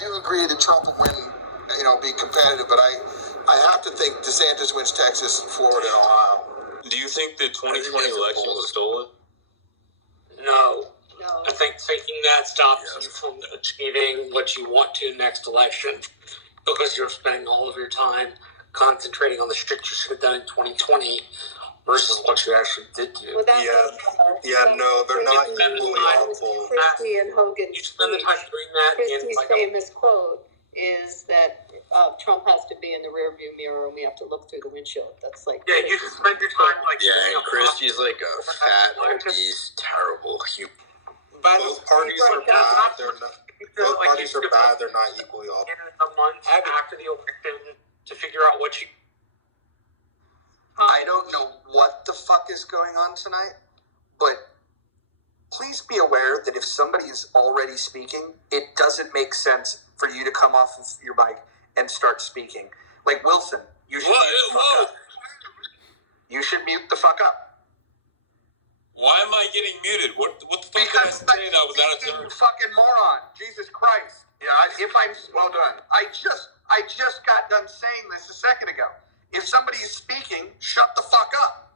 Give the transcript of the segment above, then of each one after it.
do agree that Trump will win, be competitive, but I have to think DeSantis wins Texas, Florida, and Ohio. Do you think the 2020 election was stolen? No. I think taking that stops you from achieving what you want to next election because you're spending all of your time concentrating on the shit you should have done in 2020 versus what you actually did do. Well, they're not equally awful. Christie and Hogan. You spend the time doing that. Christie's famous quote is that Trump has to be in the rearview mirror and we have to look through the windshield. That's like... Yeah, you should spend your time and Christie's like a fat, obese, terrible human. Both parties are bad. Both parties are bad. They're not equally awful. A month after the election to figure out what you... I don't know what the fuck is going on tonight, but please be aware that if somebody is already speaking, it doesn't make sense for you to come off of your mic and start speaking. Like, Wilson, you should mute the fuck up. You should mute the fuck up. Why am I getting muted? What the fuck Because did I say that was out of you turn? fucking moron. Jesus Christ. Yeah, well done. I just got done saying this a second ago. If somebody is speaking, shut the fuck up.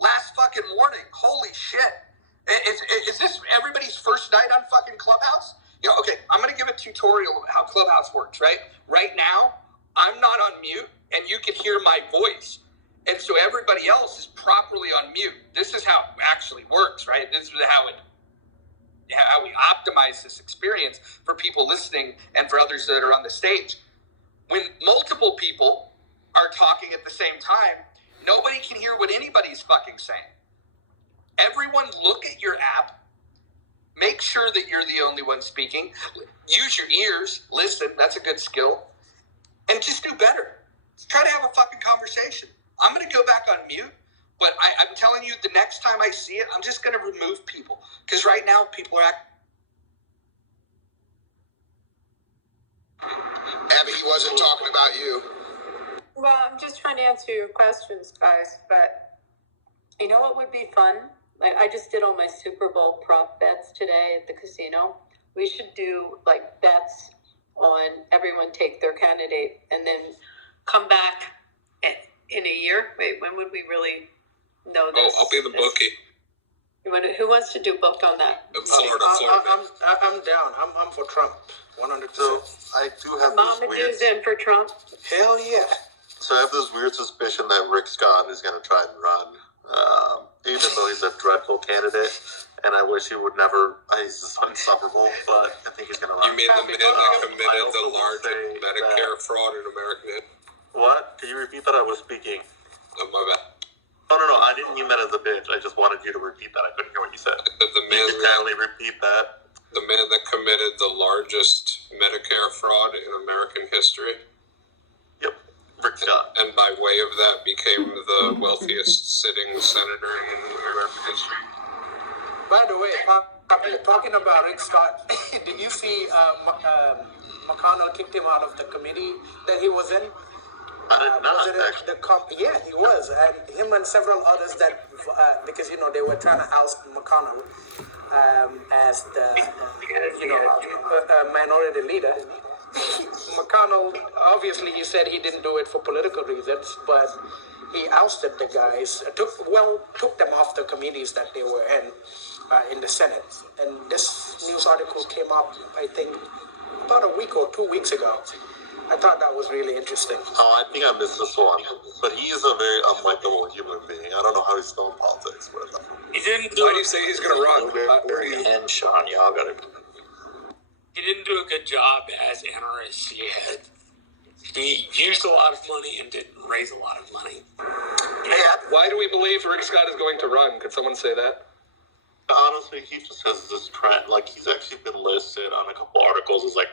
Last fucking warning. Holy shit. Is this everybody's first night on fucking Clubhouse? Okay, I'm going to give a tutorial of how Clubhouse works, right? Right now, I'm not on mute, and you can hear my voice. And so everybody else is properly on mute. This is how it actually works, right? This is how we optimize this experience for people listening and for others that are on the stage. When multiple people are talking at the same time, nobody can hear what anybody's fucking saying. Everyone look at your app. Make sure that you're the only one speaking. Use your ears. Listen. That's a good skill. And just do better. Try to have a fucking conversation. I'm going to go back on mute, but I'm telling you, the next time I see it, I'm just going to remove people. Because right now, people are acting. Abby, he wasn't talking about you. Well, I'm just trying to answer your questions, guys, but you know what would be fun? Like, I just did all my Super Bowl prop bets today at the casino. We should do, like, bets on everyone take their candidate and then come back in a year. Wait, when would we really know this? I'll be the bookie. Who wants to do book on that? Florida. I'm down. I'm for Trump, 100%. So I do have Mama Dude's in for Trump. Hell yeah. So I have this weird suspicion that Rick Scott is going to try and run, even though he's a dreadful candidate. And I wish he would never. He's just insufferable, but I think he's going to run. You mean the man that committed the largest Medicare fraud in American history? What? Can you repeat that? I was speaking. Oh, my bad. Oh, no, I didn't mean that as a bitch. I just wanted you to repeat that. I couldn't hear what you said. The man you can kindly repeat that. The man that committed the largest Medicare fraud in American history. Yep, Rick Scott. And by way of that became the wealthiest sitting senator in American history. By the way, talking about Rick Scott, did you see McConnell kicked him out of the committee that he was in? I did not, yeah, he was. And him and several others that, because, they were trying to oust McConnell as the, minority leader. McConnell, obviously, he said he didn't do it for political reasons, but he ousted the guys, took them off the committees that they were in the Senate. And this news article came up, I think, about a week or 2 weeks ago. I thought that was really interesting. Oh, I think I missed this one. But he is a very unlikable human being. I don't know how he's still in politics. He didn't do. Why do you say he's going to run? And Sean, y'all got to. He didn't do a good job as NRSC head. He used a lot of money and didn't raise a lot of money. Yeah. Why do we believe Rick Scott is going to run? Could someone say that? Honestly, he just has this trend. Like, he's actually been listed on a couple articles as like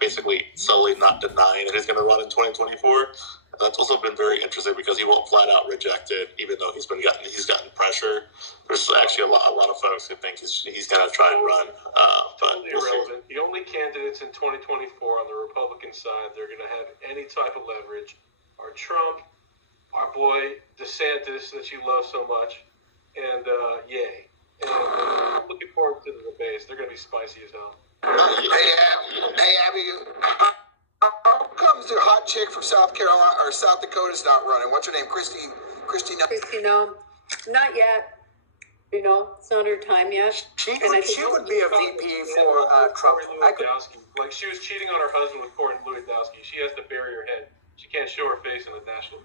basically solely not denying that he's going to run in 2024. And that's also been very interesting because he won't flat out reject it, even though he's gotten pressure. There's actually a lot of folks who think he's going to try and run. But irrelevant. The only candidates in 2024 on the Republican side that are going to have any type of leverage are Trump, our boy DeSantis that you love so much, and Ye. And looking forward to the debates. They're going to be spicy as hell. Hey, Abby, chick from South Carolina or South Dakota's not running. What's her name? Christy. No, not yet. You know, it's not her time yet. She would be a VP for Trump. Like, she was cheating on her husband with Corey Lewandowski. She has to bury her head. She can't show her face in the national.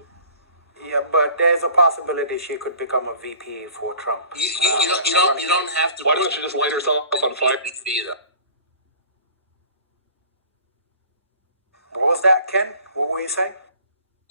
Yeah, but there's a possibility she could become a VP for Trump. You don't have to. Why don't you just light herself on fire? What was that, Ken? What were you saying?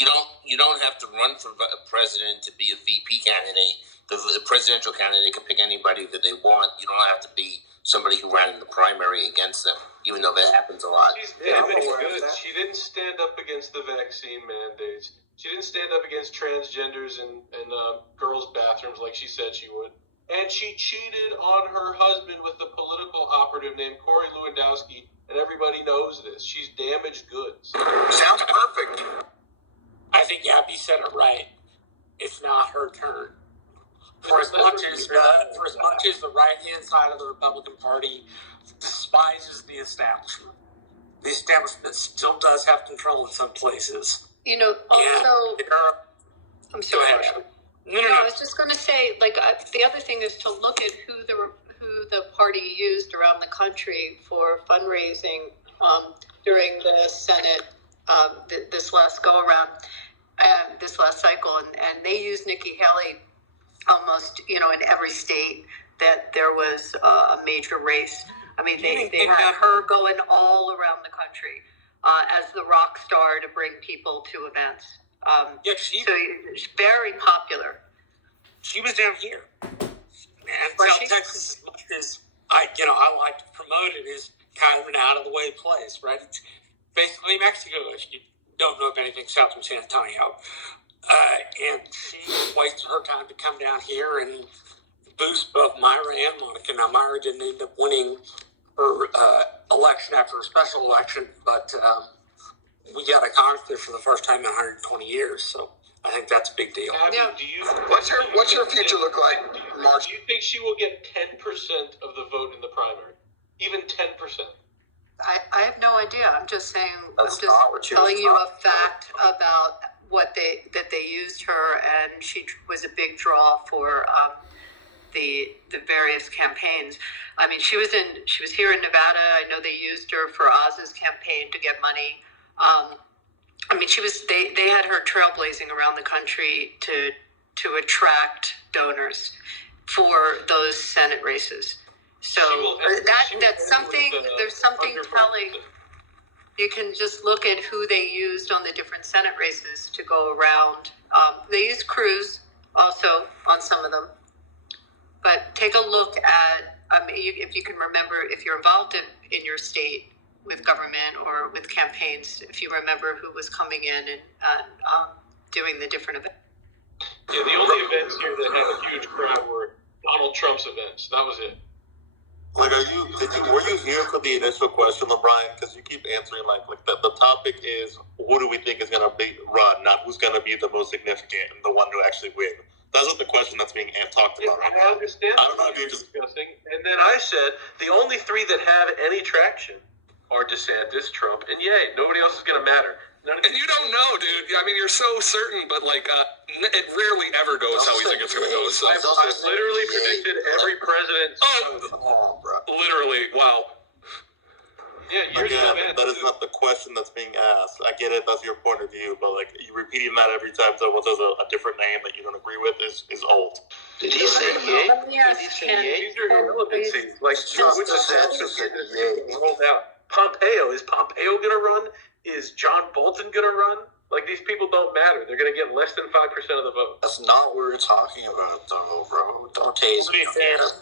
You don't have to run for president to be a VP candidate. The presidential candidate can pick anybody that they want. You don't have to be somebody who ran in the primary against them, even though that happens a lot. She's damaged good. She didn't stand up against the vaccine mandates. She didn't stand up against transgenders and girls' bathrooms like she said she would. And she cheated on her husband with a political operative named Corey Lewandowski, and everybody knows this. She's damaged goods. Sounds perfect. I think Abby said it right. It's not her turn. For as much as the right-hand side of the Republican Party despises the establishment still does have control in some places. You know, also, I'm sorry. Go ahead. No, I was just going to say, like, the other thing is to look at who the party used around the country for fundraising during the Senate this last go around, this last cycle, and they used Nikki Haley almost, in every state that there was a major race. I mean, they had her going all around the country as the rock star to bring people to events. So she's very popular. She was down here. And South Texas, as much as I like to promote it, is kind of an out of the way place, right? It's basically Mexico, if you don't know of anything south of San Antonio. And she wasted her time to come down here and boost both Myra and Monica. Now, Myra didn't end up winning her election after a special election, but we got a Congressman for the first time in 120 years, so I think that's a big deal. Abby, What's her future look like, Mark? Do you think she will get 10% of the vote in the primary? Even 10%? I have no idea. I'm just saying. That's I'm not what just she telling was you a talking fact about that they used her, and she was a big draw for the various campaigns. I mean, she was here in Nevada. I know they used her for Oz's campaign to get money. I mean, they had her trailblazing around the country to attract donors for those Senate races. So that's something. There's something telling. You can just look at who they used on the different Senate races to go around. They used Cruz also on some of them. But take a look at, if you can remember, if you're involved in your state with government or with campaigns, if you remember who was coming in and doing the different events. Yeah, the only events here that had a huge crowd were Donald Trump's events. That was it. Like, were you here for the initial question, LeBron? Because you keep answering like the topic is who do we think is going to be run, not who's going to be the most significant and the one to actually win. That's what the question that's being talked about right now. I understand. I don't know if you're just discussing. And then I said the only three that have any traction are DeSantis, Trump, and Ye. Nobody else is going to matter. And you don't know, dude. I mean, you're so certain, but it rarely ever goes how we think it's going to go. So. I've literally predicted every president. Literally, wow. Yeah, again, that is not the question that's being asked. I get it, that's your point of view, but you repeating that every time someone says a different name that you don't agree with is old. Did he say Ye? These are irrelevancies. Which DeSantis rolled out. Pompeo. Is Pompeo going to run? Is John Bolton going to run? These people don't matter. They're going to get less than 5% of the vote. That's not what we're talking about, though, bro. Don't tase me.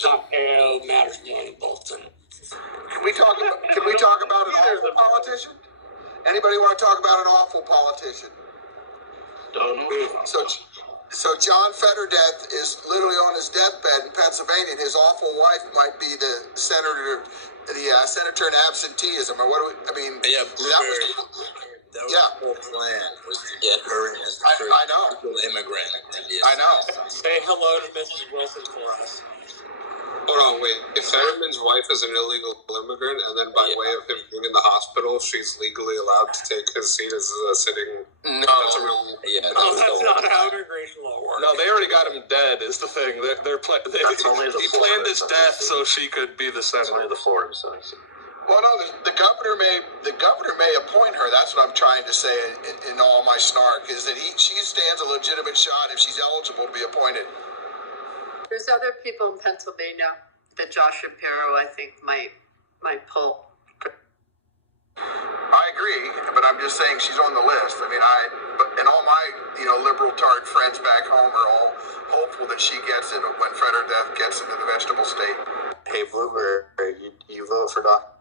Pompeo matters more than Bolton. Can we talk about an awful politician? Anybody want to talk about an awful politician? Don't know. So John Fetterdeath is literally on his deathbed in Pennsylvania, and his awful wife might be the senator in absenteeism, or what do we? I mean, yeah, that was the whole plan, was to get her in as the first immigrant. I know. Say hello to Mrs. Wilson for us. Hold on, wait. If Fetterman's wife is an illegal immigrant, and then by way of him being in the hospital, she's legally allowed to take his seat as a sitting. No, that's a real. That's not how immigration law works. No, they already got him dead. Is the thing. That's only the he floor. planned his death so she could be the That's only senator. the floor. So. Well, no, the governor may appoint her. That's what I'm trying to say in all my snark, is that she stands a legitimate shot if she's eligible to be appointed. There's other people in Pennsylvania that Josh Shapiro, I think, might pull. I agree, but I'm just saying she's on the list. I mean, and all my liberal tart friends back home are all hopeful that she gets it when Federer Death gets into the vegetable state. Hey, Blueberry, you vote for Doc?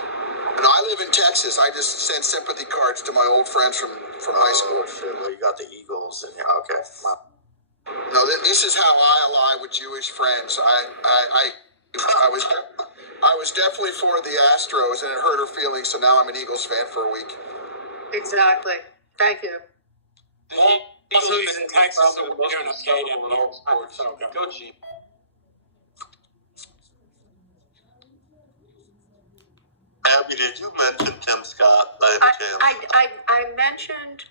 And I live in Texas. I just send sympathy cards to my old friends from high school. Shit, well, you got the Eagles, and yeah, okay. Wow. No, this is how I ally with Jewish friends. I was definitely for the Astros, and it hurt her feelings. So now I'm an Eagles fan for a week. Exactly. Thank you. Also, he's in Texas, so we're doing a gate in all sports. So Go Chiefs. Abby, did you mention Tim Scott by any chance? I mentioned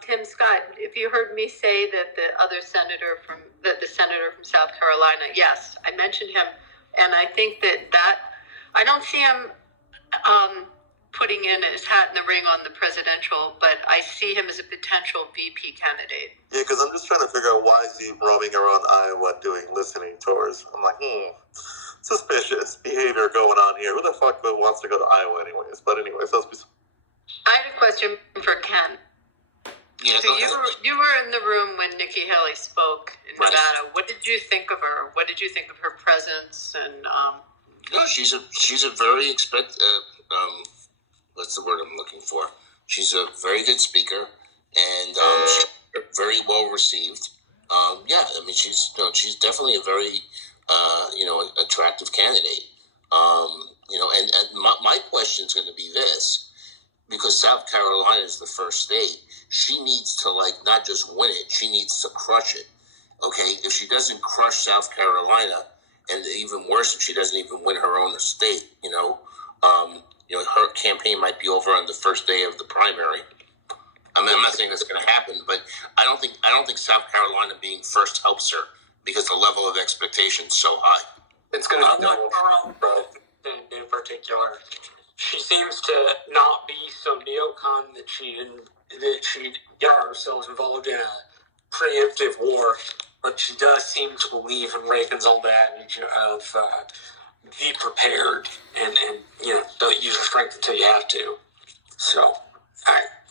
Tim Scott. If you heard me say that the senator from South Carolina, yes, I mentioned him, and I think that I don't see him putting in his hat in the ring on the presidential, but I see him as a potential VP candidate. Yeah, because I'm just trying to figure out why is he roaming around Iowa doing listening tours. I'm like, suspicious behavior going on here. Who the fuck wants to go to Iowa anyways? But anyways, I had a question for Ken. Yeah, So you were in the room when Nikki Haley spoke in Right. Nevada. What did you think of her? What did you think of her presence? And no, she's a very what's the word I'm looking for? She's a very good speaker, and she's very well received. Yeah, I mean she's definitely a very attractive candidate. And my question is going to be this, because South Carolina is the first state. She needs to not just win it, she needs to crush it. Okay, if she doesn't crush South Carolina, and even worse, if she doesn't even win her own state, her campaign might be over on the first day of the primary. I mean, I'm not saying that's going to happen, but I don't think South Carolina being first helps her, because the level of expectation is so high. It's going to be not in particular. She seems to not be so neocon that she'd get herself involved in a preemptive war, but she does seem to believe in Reagan's old adage of be prepared and don't use your strength until you have to. So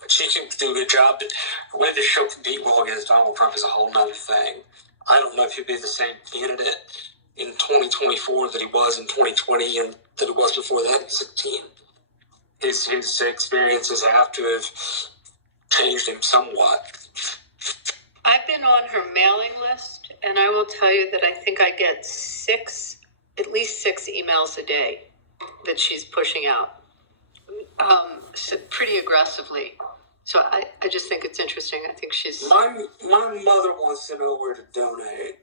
she seems to do a good job, but the way this show compete well against Donald Trump is a whole nother thing. I don't know if he'd be the same candidate in 2024 that he was in 2020 and that he was before that in 2016. His experiences have to have changed him somewhat. I've been on her mailing list, and I will tell you that I think I get at least six emails a day that she's pushing out, pretty aggressively. So I just think it's interesting. I think she's... My mother wants to know where to donate.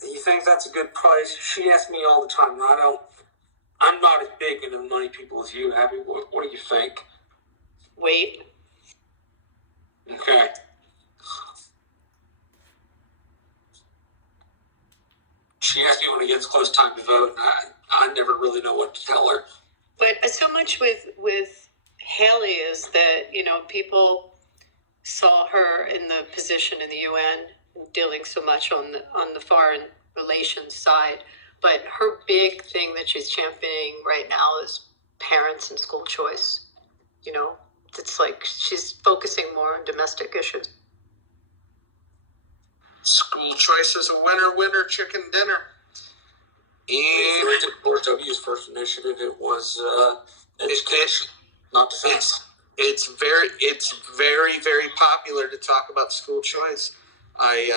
You think that's a good price? She asks me all the time, and I'm not as big into the money people as you, Abby. What do you think? Wait. Okay. She asked me when it gets close time to vote, and I never really know what to tell her. But so much with Haley is that, people saw her in the position in the UN dealing so much on the foreign relations side. But her big thing that she's championing right now is parents and school choice. It's like she's focusing more on domestic issues. School choice is a winner, chicken dinner. And George W.'s first initiative, it was education, not defense. It's very, very popular to talk about school choice. I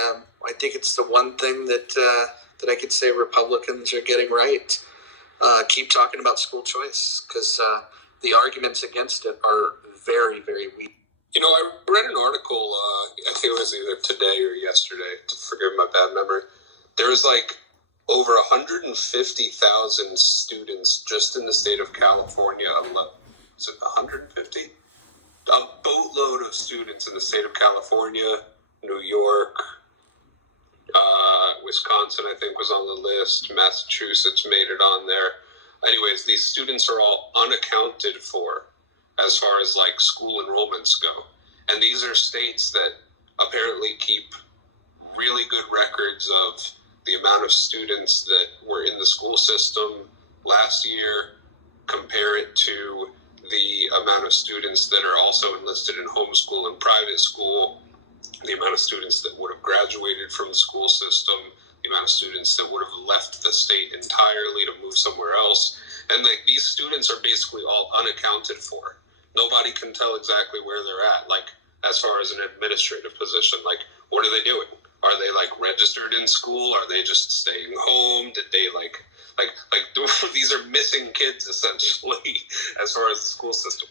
think it's the one thing that I could say Republicans are getting right. Keep talking about school choice, because the arguments against it are very, very weak. I read an article, I think it was either today or yesterday, to forgive my bad memory. There was over 150,000 students just in the state of California alone. Is it 150? A boatload of students in the state of California, New York, Wisconsin, I think, was on the list. Massachusetts made it on there. Anyways, these students are all unaccounted for as far as like school enrollments go. And these are states that apparently keep really good records of the amount of students that were in the school system last year, compare it to the amount of students that are also enlisted in homeschool and private school, the amount of students that would have graduated from the school system, the amount of students that would have left the state entirely to move somewhere else. And like these students are basically all unaccounted for. Nobody can tell exactly where they're at, like as far as an administrative position. Like, what are they doing? Are they like registered in school? Are they just staying home? Did they like these are missing kids essentially as far as the school system.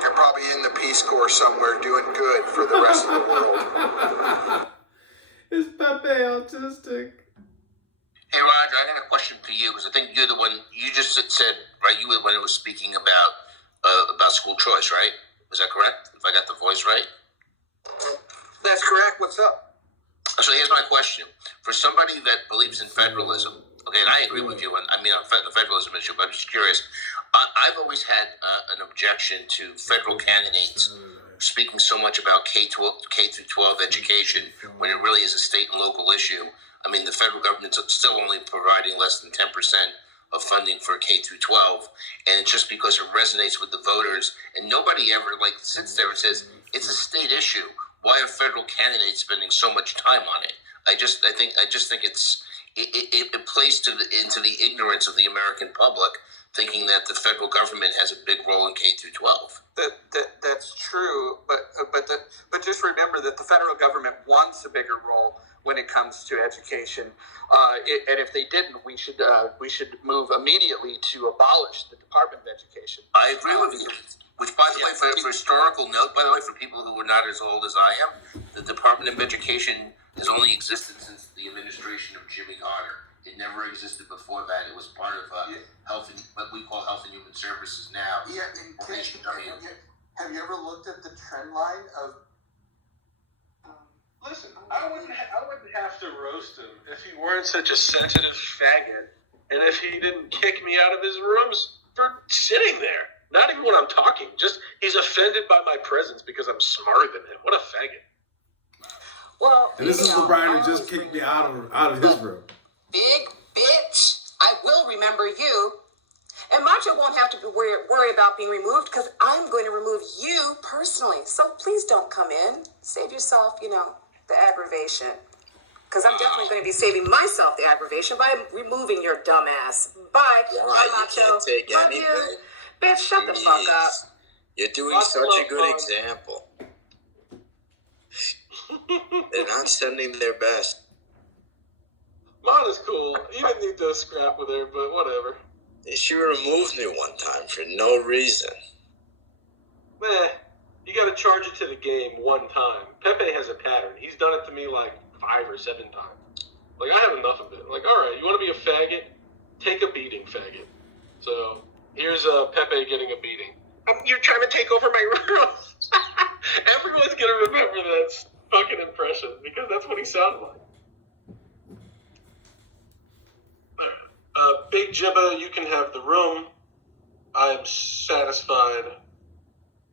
They're probably in the Peace Corps somewhere doing good for the rest of the world. Is Pepe autistic? Hey, Roger, I got a question for you because I think you're the one. You just said, right? You were the one who was speaking about school choice, right? Was that correct? If I got the voice right. That's correct. What's up? So here's my question: for somebody that believes in federalism, okay, and I agree with you on the federalism issue, but I'm just curious. I've always had an objection to federal candidates speaking so much about K through 12 education when it really is a state and local issue. I mean, the federal government's still only providing less than 10% of funding for K through 12, and it's just because it resonates with the voters, and nobody ever sits there and says it's a state issue. Why are federal candidates spending so much time on it? I just think it plays into the ignorance of the American public, thinking that the federal government has a big role in K through 12. That's true, but just remember that the federal government wants a bigger role when it comes to education, and if they didn't, we should move immediately to abolish the Department of Education. I agree with you. Which, by the way, for historical note, by the way, for people who are not as old as I am, the Department of Education has only existed since the administration of Jimmy Carter. It never existed before that. It was part of what we call Health and Human Services now. Yeah, have you ever looked at the trend line of? Listen, I wouldn't have to roast him if he weren't such a sensitive faggot, and if he didn't kick me out of his rooms for sitting there. Not even when I'm talking. Just he's offended by my presence because I'm smarter than him. What a faggot! Well, And this is LeBron who just kicked me out of his room. Big bitch, I will remember you. And Macho won't have to worry about being removed because I'm going to remove you personally. So please don't come in. Save yourself, the aggravation. Because I'm definitely going to be saving myself the aggravation by removing your dumb ass. Bye. Bye, Macho. You can't take Love anything. you. Bitch, shut the fuck up. You're doing such a good example. They're not sending their best. Mon is cool. You didn't need to scrap with her, but whatever. She removed me one time for no reason. Meh. You gotta charge it to the game one time. Pepe has a pattern. He's done it to me like 5 or 7 times. Like, I have enough of it. Like, alright, you wanna be a faggot? Take a beating, faggot. So, here's Pepe getting a beating. You're trying to take over my room. Everyone's gonna remember that fucking impression because that's what he sounded like. Big Jibba, you can have the room. I am satisfied.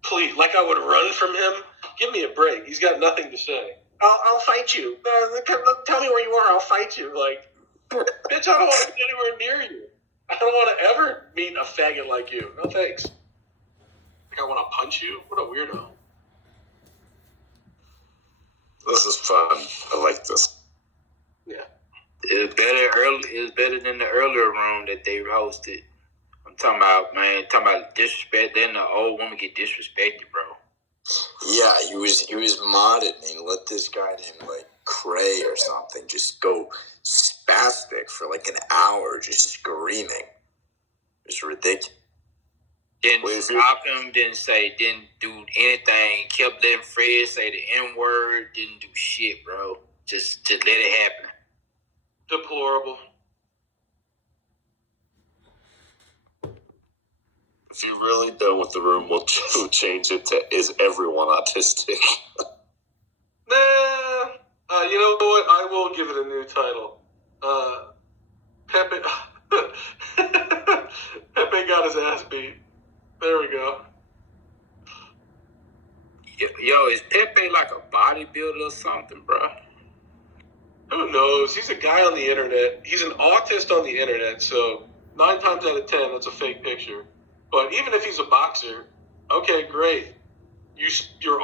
Please, like I would run from him. Give me a break. He's got nothing to say. I'll fight you. Tell me where you are. I'll fight you. Like, bitch, I don't want to be anywhere near you. I don't want to ever meet a faggot like you. No thanks. Like I want to punch you? What a weirdo. This is fun. I like this. Yeah. It was better than the earlier room that they hosted. I'm talking about disrespect. Then the old woman get disrespected, bro. Yeah, he was modded and let this guy named like Cray or something just go spastic for like an hour, just screaming. It's ridiculous. Didn't stop him, didn't do anything, kept letting Fred say the N-word, didn't do shit, bro. Just let it happen. Deplorable. If you're really done with the room, we'll change it to "Is everyone autistic?" Nah. You know what? I will give it a new title. Pepe. Pepe got his ass beat. There we go. Yo, is Pepe like a bodybuilder or something, bro? Who knows? He's a guy on the internet. He's an autist on the internet, so 9 times out of 10, that's a fake picture. But even if he's a boxer, okay, great. You're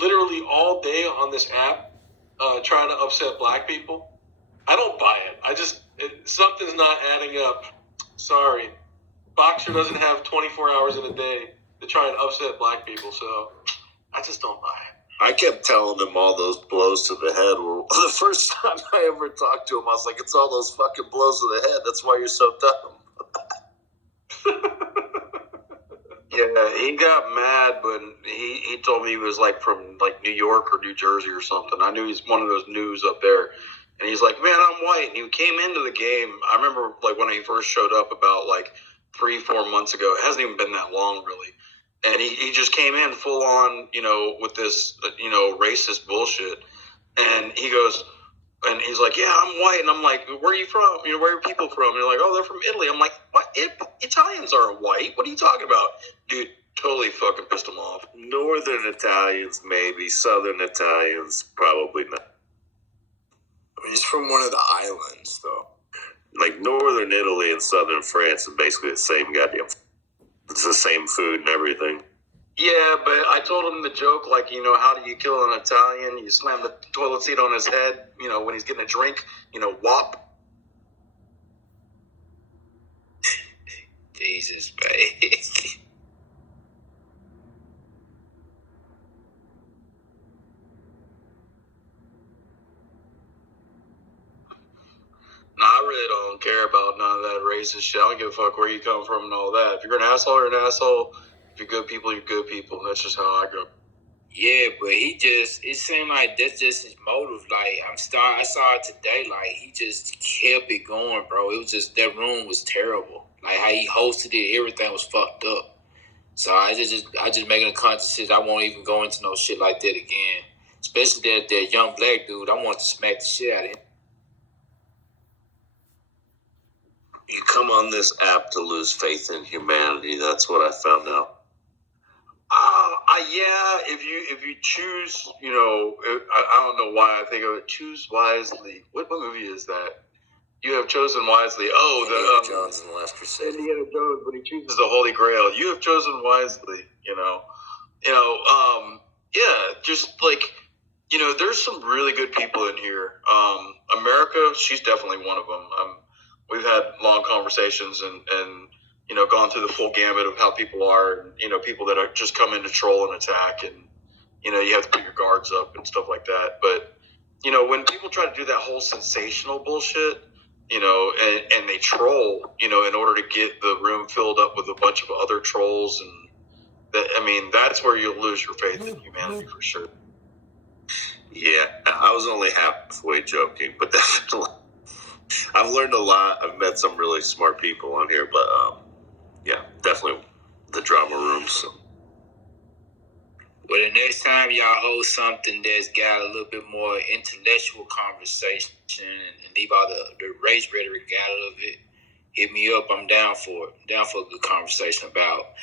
literally all day on this app trying to upset black people. I don't buy it. Something's not adding up. Sorry. Boxer doesn't have 24 hours in a day to try and upset black people, so I just don't buy it. I kept telling him all those blows to the head were the first time I ever talked to him. I was like, it's all those fucking blows to the head. That's why you're so dumb. Yeah, he got mad when he told me he was like from like New York or New Jersey or something. I knew he's one of those news up there. And he's like, man, I'm white. And he came into the game. I remember like when he first showed up about like 3-4 months ago. It hasn't even been that long really. And he just came in full on, with this, racist bullshit. And he goes, and he's like, yeah, I'm white. And I'm like, where are you from? Where are people from? And they're like, oh, they're from Italy. I'm like, what? Italians aren't white. What are you talking about? Dude, totally fucking pissed him off. Northern Italians, maybe. Southern Italians, probably not. He's from one of the islands, though. Like Northern Italy and Southern France are basically the same goddamn. It's the same food and everything. Yeah, but I told him the joke, like, how do you kill an Italian? You slam the toilet seat on his head, when he's getting a drink, whop. Jesus, man. I really don't care about none of that racist shit. I don't give a fuck where you come from and all that. If you're an asshole, you're an asshole. If you're good people, you're good people. That's just how I go. Yeah, but it seemed like that's just his motive. Like, I saw it today, like, he just kept it going, bro. It was just, that room was terrible. Like, how he hosted it, everything was fucked up. So I just making a conscious decision. I won't even go into no shit like that again. Especially that young black dude, I want to smack the shit out of him. You come on this app to lose faith in humanity. That's what I found out. Yeah, if you choose, I don't know why I think of it. Choose wisely. What movie is that? You have chosen wisely. Oh, Indiana Jones and the Last Crusade. Indiana Jones, but he chooses the Holy Grail. You have chosen wisely. Yeah, just like, there's some really good people in here. America, she's definitely one of them. We've had long conversations and gone through the full gamut of how people are, and, people that are just come in to troll and attack, and, you have to put your guards up and stuff like that. But, when people try to do that whole sensational bullshit, and they troll, in order to get the room filled up with a bunch of other trolls, and that's where you'll lose your faith in humanity for sure. Yeah, I was only halfway joking, but definitely. I've learned a lot. I've met some really smart people on here, but yeah, definitely the drama rooms. So. Well, the next time y'all host something that's got a little bit more intellectual conversation and leave all the race rhetoric out of it, hit me up. I'm down for it. Down for a good conversation about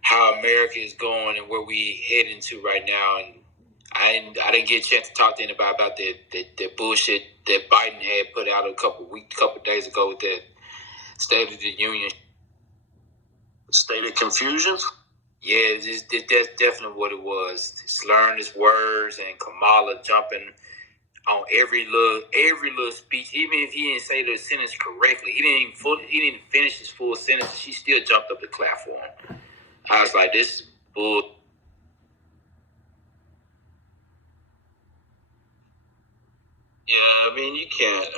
how America is going and where we heading to right now. And I didn't get a chance to talk to anybody about that bullshit that Biden had put out a couple days ago with that State of the Union. State of confusion? Yeah, that's definitely what it was. Slurring his words and Kamala jumping on every little speech. Even if he didn't say the sentence correctly, he didn't even finish his full sentence. She still jumped up to clap for him. I was like, this is bull. Yeah, you can't.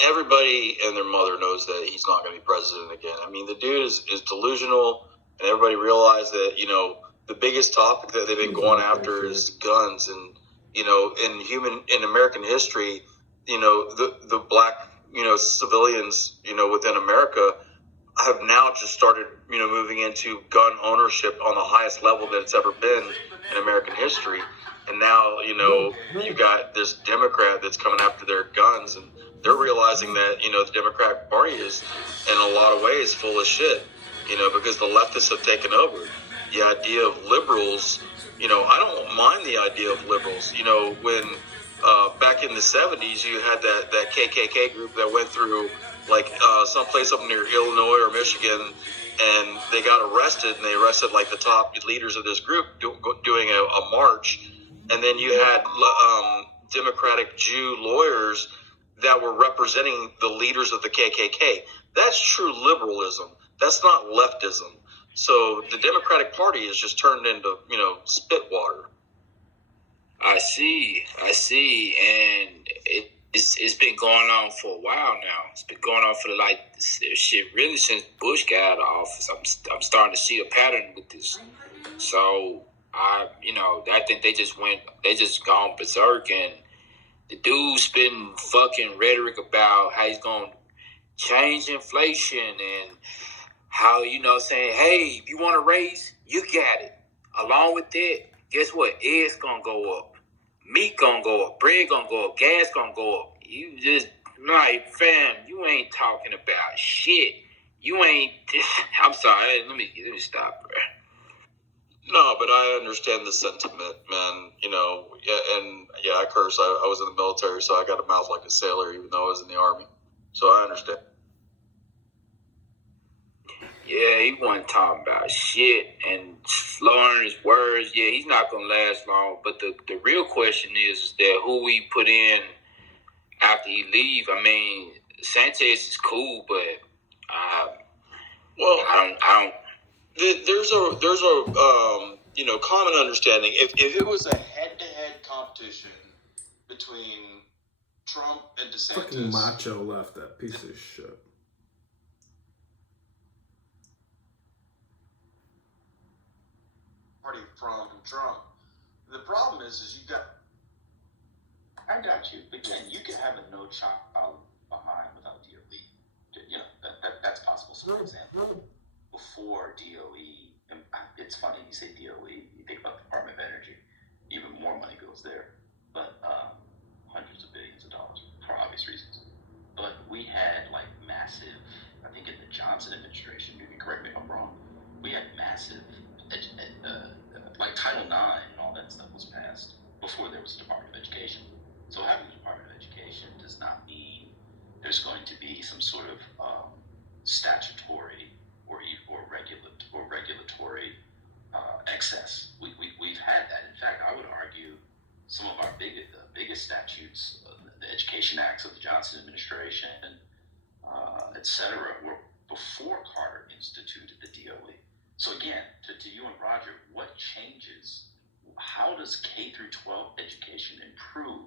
Everybody and their mother knows that he's not going to be president again. The dude is delusional, and everybody realized that, you know, the biggest topic that they've been going after is guns. And, you know, in American history, you know, the black, you know, civilians, you know, within America have now just started, you know, moving into gun ownership on the highest level that it's ever been in American history. And now, you know, you got this Democrat that's coming after their guns, and they're realizing that, you know, the Democratic Party is in a lot of ways full of shit, you know, because the leftists have taken over. The idea of liberals, you know, I don't mind the idea of liberals. You know, when back in the 70s, you had that KKK group that went through like someplace up near Illinois or Michigan, and they got arrested, and they arrested like the top leaders of this group doing a march. And then you had Democratic Jew lawyers that were representing the leaders of the KKK. That's true liberalism. That's not leftism. So the Democratic Party has just turned into, you know, spit water. I see, and it's been going on for a while now. It's been going on for shit really since Bush got out of office. I'm starting to see a pattern with this. So I think they just gone berserk, and the dude's been fucking rhetoric about how he's gonna change inflation and how, you know, saying, hey, if you want to raise, you got it. Along with that, guess what? Eggs gonna go up, meat gonna go up, bread gonna go up, gas gonna go up. You just like, fam, you ain't talking about shit. You ain't. I'm sorry. Let me stop, bro. No, but I understand the sentiment, man. You know, I curse. I was in the military, so I got a mouth like a sailor, even though I was in the army. So I understand. Yeah, he wasn't talking about shit and slurring his words. Yeah, he's not gonna last long. But the real question is that who we put in after he leave. I mean, Sanchez is cool, but I don't. There's a you know, common understanding. If it was a head-to-head competition between Trump and DeSantis, fucking macho left, that piece of shit. Party from Trump. The problem is you got. I got you. Again, you can have a no child behind without DOE. You know, that's possible. So, for example, before DOE, and it's funny you say DOE, you think about the Department of Energy, even more money goes there, but hundreds of billions of dollars for obvious reasons. But we had like massive, I think in the Johnson administration, you can correct me if I'm wrong, we had massive, like Title IX and all that stuff was passed before there was a Department of Education. So having a Department of Education does not mean there's going to be some sort of statutory or regulatory excess. We've had that. In fact, I would argue some of our biggest statutes, the Education Acts of the Johnson administration, et cetera, were before Carter instituted the DOE. So again, to you and Roger, what changes? How does K through 12 education improve?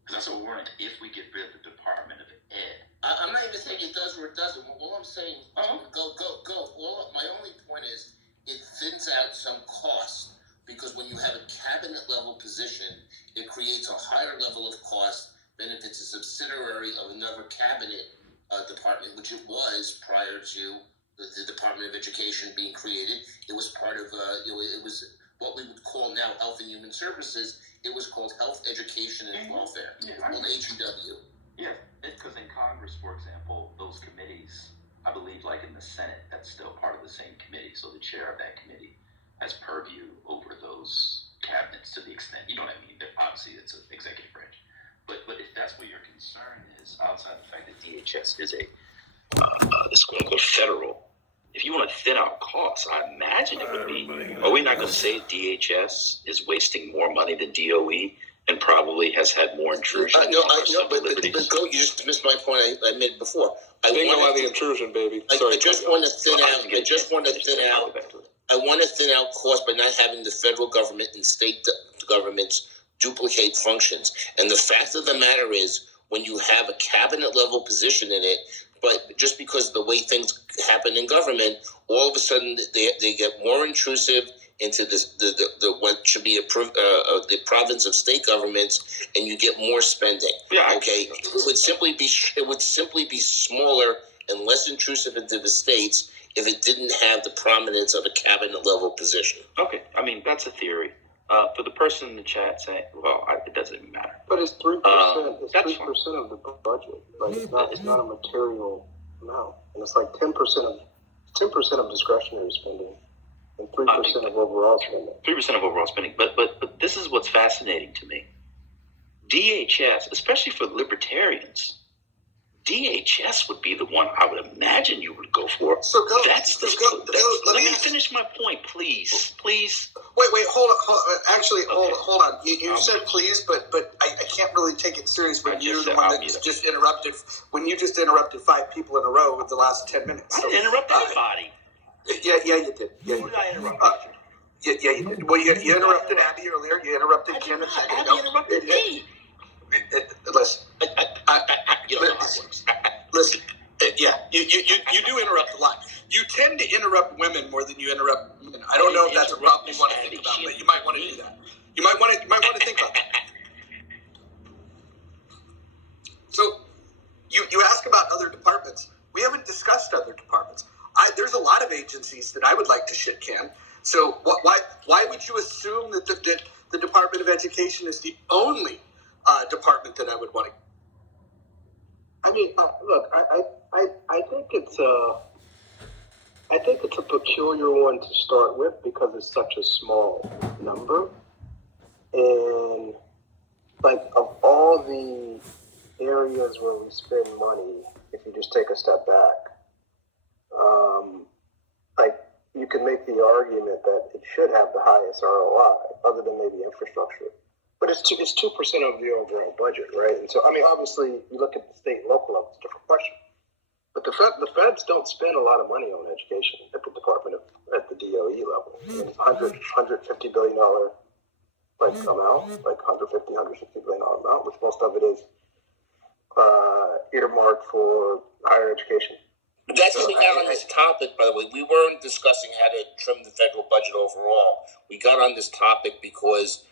Because that's what we're in if we get rid of the Department of Ed. I'm not even saying it does or it doesn't. All I'm saying, go. My only point is it thins out some cost, because when you have a cabinet level position, it creates a higher level of cost than if it's a subsidiary of another cabinet department, which it was prior to the Department of Education being created. It was part of it was what we would call now Health and Human Services. It was called Health, Education, and Welfare, called HEW. Yeah, because in Congress, for example, those committees, I believe like in the Senate, that's still part of the same committee. So the chair of that committee has purview over those cabinets to the extent, you know what I mean? Obviously, it's an executive branch. But if that's what your concern is, outside the fact that DHS is it's going to go federal. If you want to thin out costs, I imagine it would be. Are we not going to say DHS is wasting more money than DOE and probably has had more intrusion? But go, you just missed my point I made before. I want the intrusion, baby. I just want to thin out costs by not having the federal government and state governments duplicate functions. And the fact of the matter is, when you have a cabinet level position in it, but just because of the way things happen in government, all of a sudden they get more intrusive into the what should be the province of state governments, and you get more spending. Yeah. Okay. It would simply be smaller and less intrusive into the states if it didn't have the prominence of a cabinet level position. Okay, I mean that's a theory. For the person in the chat saying, "Well, it doesn't even matter." But it's 3%. It's That's 3% of the budget. Like it's not a material amount, and it's like 10% of discretionary spending, and 3% of overall spending. 3% of overall spending. But this is what's fascinating to me. DHS, especially for libertarians, DHS would be the one I would imagine you would go for. So go. Let me finish my point, please. Wait, hold on. Actually, hold on. You said please, but I can't really take it serious when you're the one that just interrupted. When you just interrupted 5 people in a row with the last 10 minutes. I didn't interrupt anybody. Yeah, you did. Yeah, Who did I interrupt? Yeah, you did. Well, you interrupted Abby earlier. You interrupted Ken a second ago. Abby interrupted me. Listen, listen. Yeah, you do interrupt a lot. You tend to interrupt women more than you interrupt men. I don't know if that's a problem you want to think about, but you might want to do that. You might want to think about that. So, you ask about other departments. We haven't discussed other departments. There's a lot of agencies that I would like to shit can. So why would you assume that the Department of Education is the only department that I would want to? I mean, look, I think it's a peculiar one to start with because it's such a small number, and like of all the areas where we spend money, if you just take a step back, like you can make the argument that it should have the highest ROI, other than maybe infrastructure. But it's 2% of the overall budget, right? And so, I mean, obviously, you look at the state and local level, it's a different question. But the feds don't spend a lot of money on education at the at the DOE level. I mean, $150 billion amount, like $150 billion amount, which most of it is earmarked for higher education. But that's how we got on this topic, by the way. We weren't discussing how to trim the federal budget overall. We got on this topic because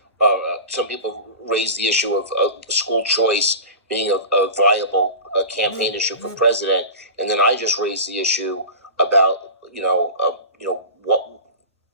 some people raised the issue of school choice being a viable campaign issue for president, and then I just raised the issue about what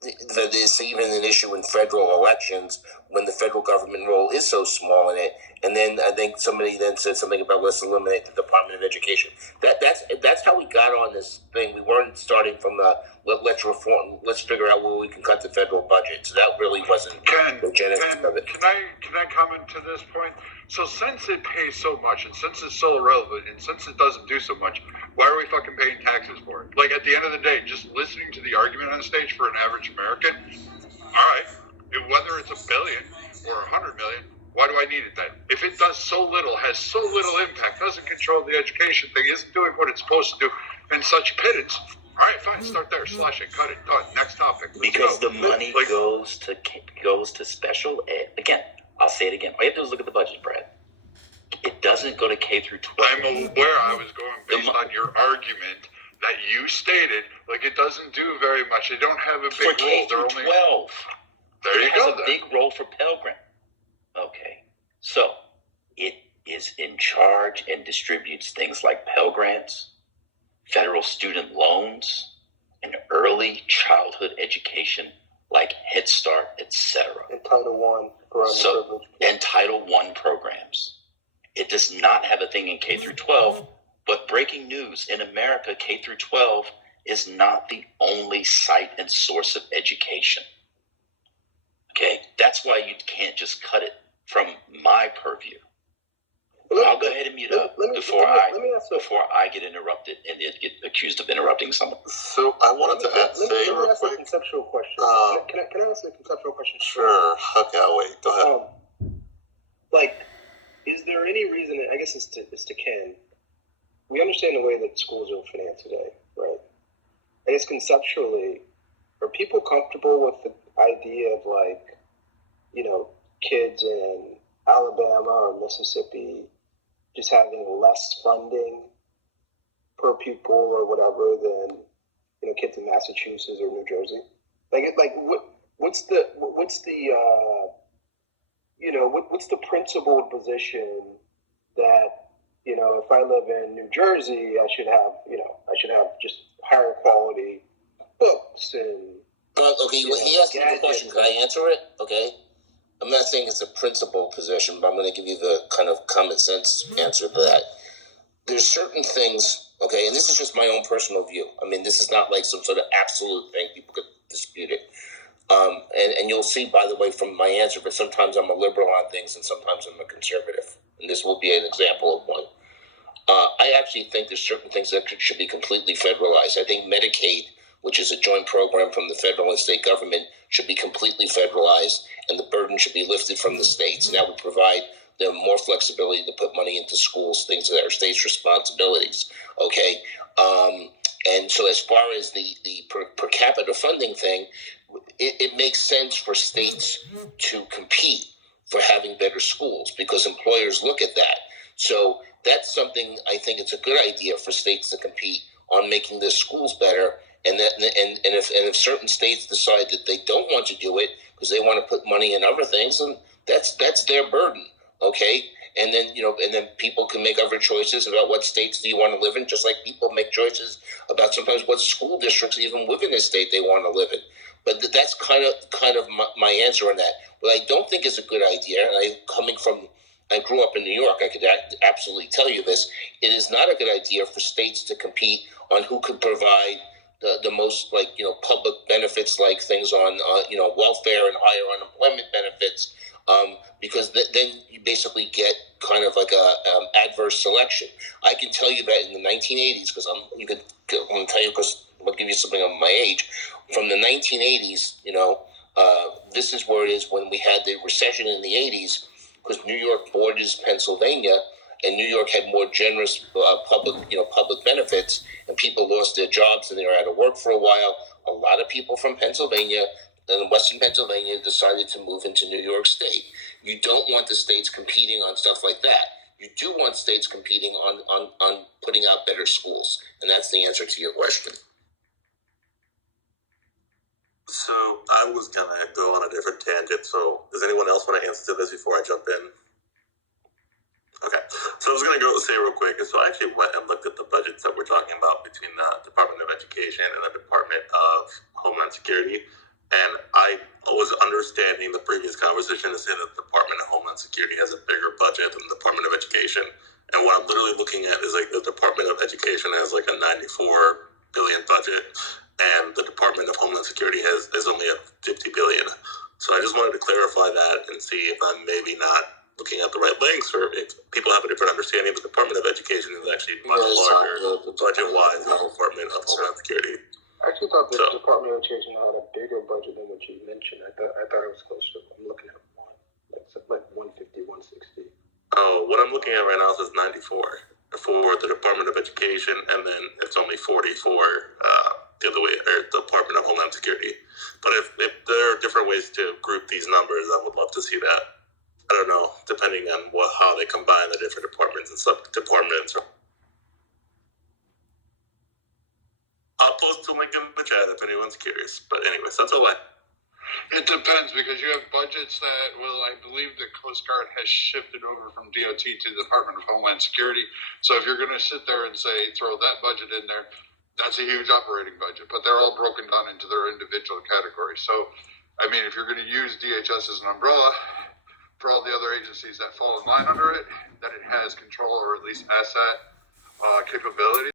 that is even an issue in federal elections when the federal government role is so small in it. And then I think somebody then said something about let's eliminate the Department of Education. That's how we got on this thing. We weren't starting from let's reform, let's figure out where we can cut the federal budget. So that really wasn't the genesis of it. Can I comment to this point? So since it pays so much, and since it's so irrelevant, and since it doesn't do so much, why are we fucking paying taxes for it? Like, at the end of the day, just listening to the argument on stage for an average American, all right, whether it's $1 billion or $100 million, why do I need it then? If it does so little, has so little impact, doesn't control the education thing, isn't doing what it's supposed to do, and such pittance, all right, fine, start there, slash it, cut it, done. Next topic. Because the money goes to special ed. Again, I'll say it again. All you have to do is look at the budget, Brad. It doesn't go to K through 12. I'm aware I was going based on your argument that you stated, like it doesn't do very much. They don't have a big role. They're only 12. There you go. It has a big role for Pell Grant. Okay, so it is in charge and distributes things like Pell Grants, federal student loans, and early childhood education like Head Start, etc. And Title I. And Title I programs. It does not have a thing in K through 12, but breaking news, in America, K through 12 is not the only site and source of education. Okay, that's why you can't just cut it from my purview. I'll go ahead and mute up before I get interrupted and get accused of interrupting someone. So I wanted to Let me ask quick. a conceptual question. Can I ask a conceptual question? Sure. Okay, I'll wait. Go ahead. Is there any reason? I guess it's to Ken. We understand the way that schools are financed today, right? I guess conceptually, are people comfortable with the idea of kids in Alabama or Mississippi just having less funding per pupil or whatever than kids in Massachusetts or New Jersey? What's the principled position that if I live in New Jersey, I should have just higher quality books and. Okay, he asked me the question. Can I answer it? Okay. I'm not saying it's a principled position, but I'm going to give you the kind of common sense answer to that. There's certain things, okay, and this is just my own personal view. I mean, this is not like some sort of absolute thing. People could dispute it. And you'll see, by the way, from my answer, but sometimes I'm a liberal on things and sometimes I'm a conservative. And this will be an example of one. I actually think there's certain things that should be completely federalized. I think Medicaid, which is a joint program from the federal and state government, should be completely federalized, and the burden should be lifted from the states. And that would provide them more flexibility to put money into schools, things that are states' responsibilities. Okay, and so as far as the per capita funding thing, it makes sense for states to compete for having better schools because employers look at that. So that's something I think it's a good idea for states to compete on making their schools better. And if certain states decide that they don't want to do it because they want to put money in other things, then that's their burden, okay? And then people can make other choices about what states do you want to live in, just like people make choices about sometimes what school districts even within a state they want to live in. But that's kind of my answer on that. What I don't think is a good idea, and I grew up in New York, I could absolutely tell you this. It is not a good idea for states to compete on who could provide the most public benefits, like things on welfare and higher unemployment benefits, because then you basically get kind of like a adverse selection. I can tell you that in the 1980s, because I'm going to tell you because I'll give you something of my age. From the 1980s, this is where it is when we had the recession in the 80s, because New York borders Pennsylvania, and New York had more generous public benefits, and people lost their jobs and they were out of work for a while. A lot of people from Pennsylvania and Western Pennsylvania decided to move into New York State. You don't want the states competing on stuff like that. You do want states competing on putting out better schools, and that's the answer to your question. So I was gonna go on a different tangent. So does anyone else want to answer this before I jump in? Okay, so I was going to say real quick. So I actually went and looked at the budgets that we're talking about between the Department of Education and the Department of Homeland Security. And I was understanding the previous conversation to say that the Department of Homeland Security has a bigger budget than the Department of Education. And what I'm literally looking at is like the Department of Education has like a $94 billion budget, and the Department of Homeland Security is only at $50 billion. So I just wanted to clarify that and see if I'm maybe not looking at the right links, or if people have a different understanding. The Department of Education is actually much larger budget-wise than the Department of Homeland Security. I actually thought the Department of Education had a bigger budget than what you mentioned. I thought it was close to. I'm looking at like 150, 160. Oh, what I'm looking at right now says 94 for the Department of Education, and then it's only 40 for the other way, or the Department of Homeland Security. But if there are different ways to group these numbers, I would love to see that. I don't know, depending on how they combine the different departments and sub-departments. I'll post a link in the chat if anyone's curious. But anyways, that's all It depends, because you have budgets that, I believe the Coast Guard has shifted over from DOT to the Department of Homeland Security. So if you're going to sit there and say, throw that budget in there, that's a huge operating budget. But they're all broken down into their individual categories. So, I mean, if you're going to use DHS as an umbrella for all the other agencies that fall in line under it, that it has control or at least asset capability.